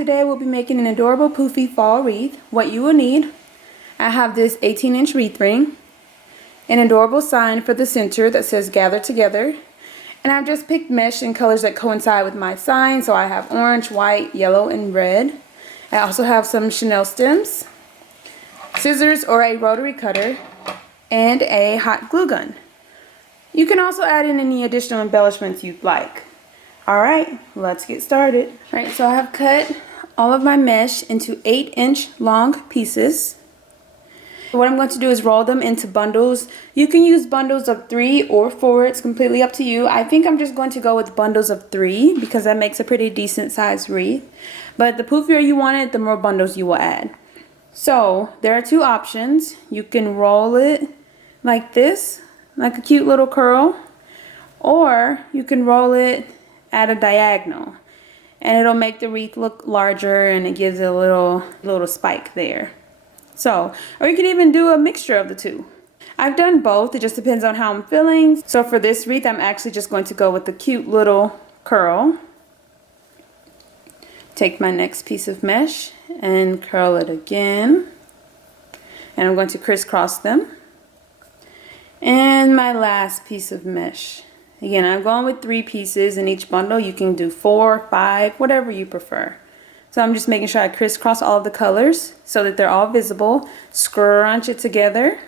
today we'll be making an adorable poofy fall wreath. What you will need, I have this 18-inch wreath ring, an adorable sign for the center that says gather together, and I've just picked mesh in colors that coincide with my sign, so I have orange, white, yellow, and red. I also have some chenille stems, scissors or a rotary cutter, and a hot glue gun. You can also add in any additional embellishments you'd like. Alright, let's get started. Alright, so I have cut all of my mesh into 8-inch long pieces. What I'm going to do is roll them into bundles. You can use bundles of 3 or 4, it's completely up to you. I think I'm just going to go with bundles of 3 because that makes a pretty decent sized wreath. But the poofier you want it, the more bundles you will add. So there are 2 options. You can roll it like this, like a cute little curl, or you can roll it at a diagonal, and it'll make the wreath look larger and it gives it a little spike there. So, or you can even do a mixture of the 2. I've done both, it just depends on how I'm feeling. So for this wreath I'm actually just going to go with the cute little curl. Take my next piece of mesh and curl it again, and I'm going to crisscross them. And my last piece of mesh. Again, I'm going with 3 pieces in each bundle. You can do 4, 5, whatever you prefer. So I'm just making sure I crisscross all of the colors so that they're all visible. Scrunch it together.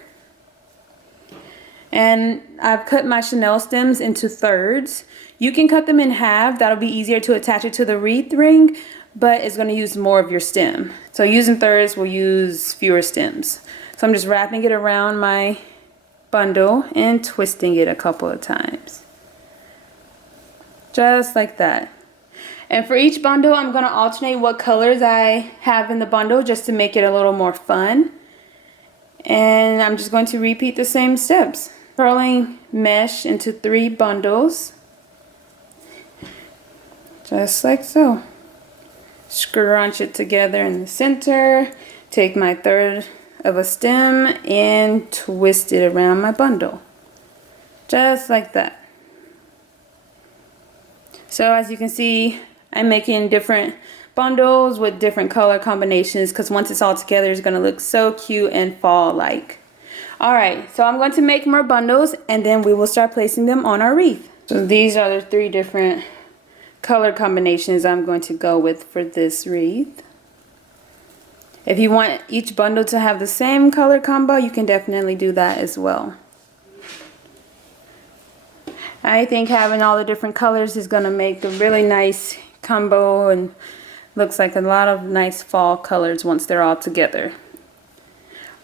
And I've cut my chenille stems into thirds. You can cut them in half. That'll be easier to attach it to the wreath ring, but it's going to use more of your stem. So using thirds will use fewer stems. So I'm just wrapping it around my bundle and twisting it a couple of times. Just like that. And for each bundle I'm going to alternate what colors I have in the bundle just to make it a little more fun. And I'm just going to repeat the same steps. Curling mesh into 3 bundles. Just like so. Scrunch it together in the center. Take my third of a stem and twist it around my bundle. Just like that. So as you can see, I'm making different bundles with different color combinations because once it's all together it's going to look so cute and fall-like. Alright, so I'm going to make more bundles and then we will start placing them on our wreath. So these are the 3 different color combinations I'm going to go with for this wreath. If you want each bundle to have the same color combo, you can definitely do that as well. I think having all the different colors is going to make a really nice combo and looks like a lot of nice fall colors once they're all together.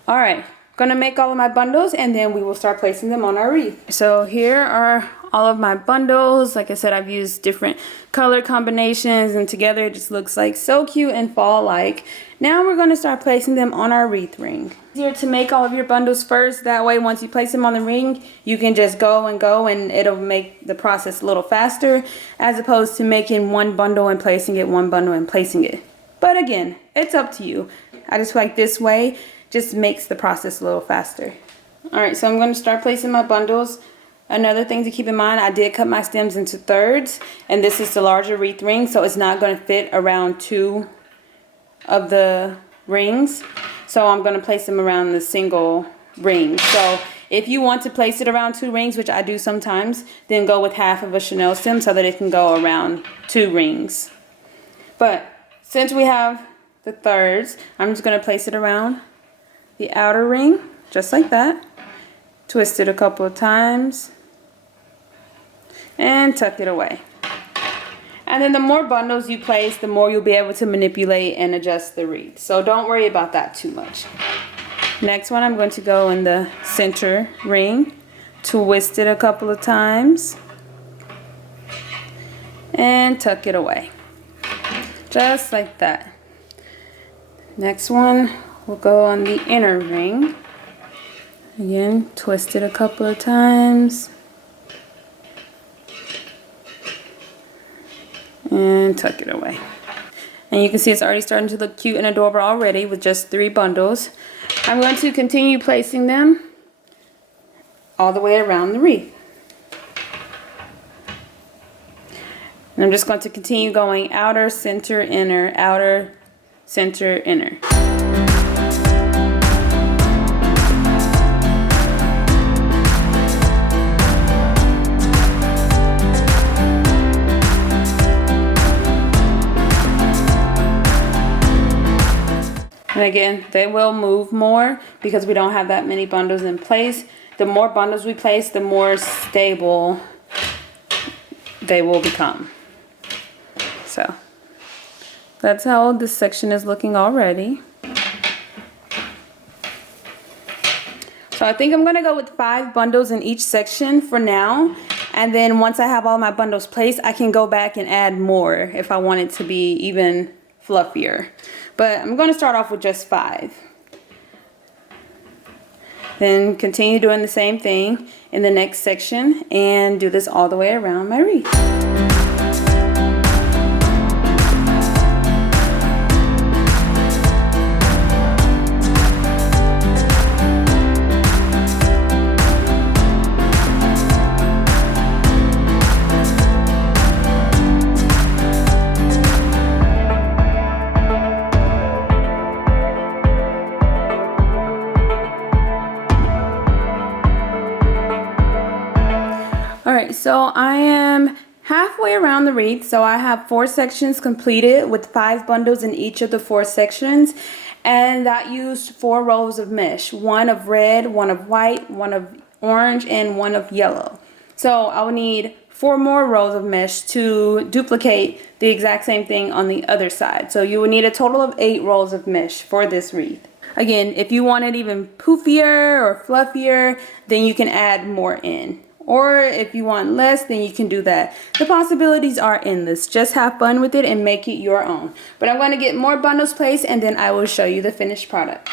Alright, going to make all of my bundles and then we will start placing them on our wreath. So here are all of my bundles. Like I said, I've used different color combinations and together it just looks like so cute and fall-like. Now we're going to start placing them on our wreath ring. It's easier to make all of your bundles first. That way once you place them on the ring, you can just go and it'll make the process a little faster as opposed to making one bundle and placing it, one bundle and placing it. But again, it's up to you. I just feel like this way just makes the process a little faster. Alright, so I'm going to start placing my bundles. Another thing to keep in mind, I did cut my stems into thirds, and this is the larger wreath ring, so it's not going to fit around 2 of the rings. So I'm going to place them around the single ring. So if you want to place it around 2 rings, which I do sometimes, then go with half of a chenille stem so that it can go around 2 rings. But since we have the thirds, I'm just going to place it around the outer ring, just like that. Twist it a couple of times and tuck it away. And then the more bundles you place, the more you'll be able to manipulate and adjust the wreath. So don't worry about that too much. Next one, I'm going to go in the center ring, twist it a couple of times and tuck it away. Just like that. Next one, we'll go on the inner ring. Again, twist it a couple of times and tuck it away. And you can see it's already starting to look cute and adorable already with just 3 bundles. I'm going to continue placing them all the way around the wreath. And I'm just going to continue going outer, center, inner, outer, center, inner. And again, they will move more because we don't have that many bundles in place. The more bundles we place, the more stable they will become. So that's how this section is looking already. So I think I'm gonna go with 5 bundles in each section for now. And then once I have all my bundles placed, I can go back and add more if I want it to be even fluffier. But I'm going to start off with just 5. Then continue doing the same thing in the next section and do this all the way around my wreath. Alright, so I am halfway around the wreath, so I have 4 sections completed with 5 bundles in each of the 4 sections, and that used 4 rows of mesh, 1 of red, 1 of white, 1 of orange, and 1 of yellow. So I will need 4 more rows of mesh to duplicate the exact same thing on the other side. So you will need a total of 8 rolls of mesh for this wreath. Again, if you want it even poofier or fluffier, then you can add more in. Or if you want less, then you can do that. The possibilities are endless. Just have fun with it and make it your own. But I'm going to get more bundles placed and then I will show you the finished product.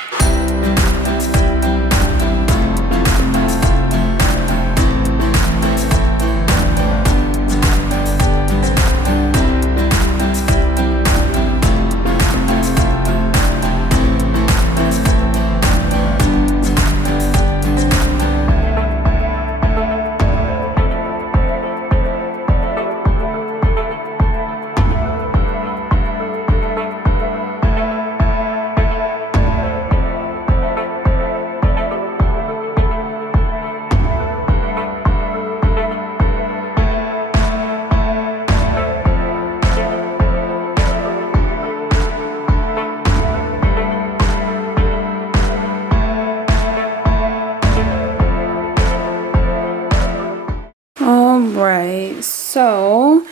Alright, so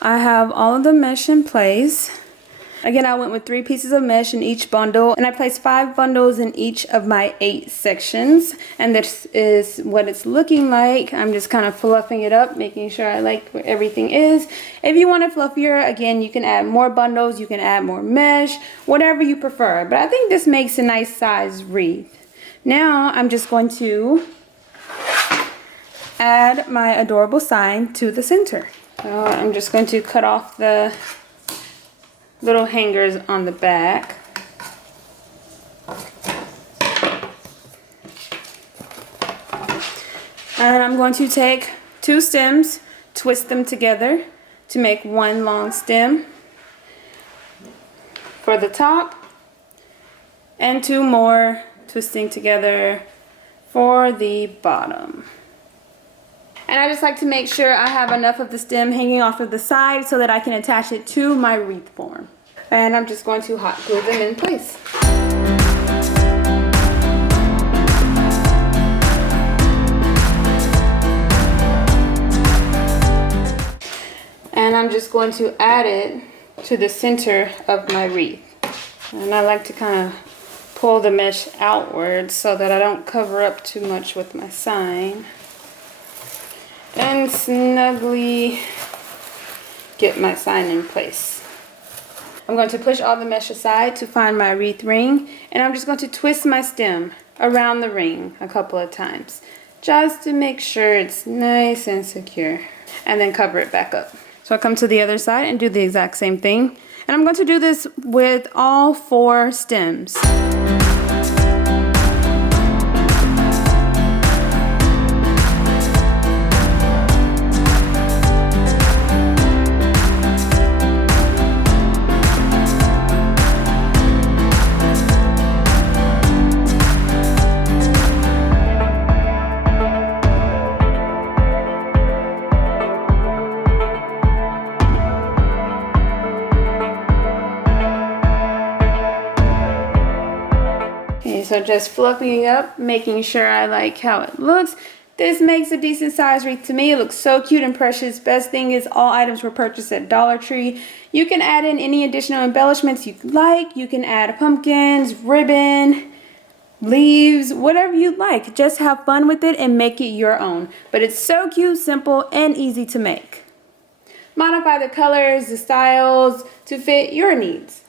I have all of the mesh in place. Again, I went with 3 pieces of mesh in each bundle, and I placed 5 bundles in each of my 8 sections. And this is what it's looking like. I'm just kind of fluffing it up, making sure I like where everything is. If you want it fluffier, again, you can add more bundles, you can add more mesh, whatever you prefer. But I think this makes a nice size wreath. Now I'm just going to add my adorable sign to the center. So I'm just going to cut off the little hangers on the back. And I'm going to take 2 stems, twist them together to make 1 long stem for the top, and 2 more twisting together for the bottom. And I just like to make sure I have enough of the stem hanging off of the side so that I can attach it to my wreath form. And I'm just going to hot glue them in place. And I'm just going to add it to the center of my wreath. And I like to kind of pull the mesh outwards so that I don't cover up too much with my sign. And snugly get my sign in place. I'm going to push all the mesh aside to find my wreath ring, and I'm just going to twist my stem around the ring a couple of times just to make sure it's nice and secure, and then cover it back up. So I come to the other side and do the exact same thing, and I'm going to do this with all 4 stems. So just fluffing it up, making sure I like how it looks. This makes a decent size wreath to me. It looks so cute and precious. Best thing is all items were purchased at Dollar Tree. You can add in any additional embellishments you like. You can add pumpkins, ribbon, leaves, whatever you like. Just have fun with it and make it your own. But it's so cute, simple, and easy to make. Modify the colors, the styles to fit your needs.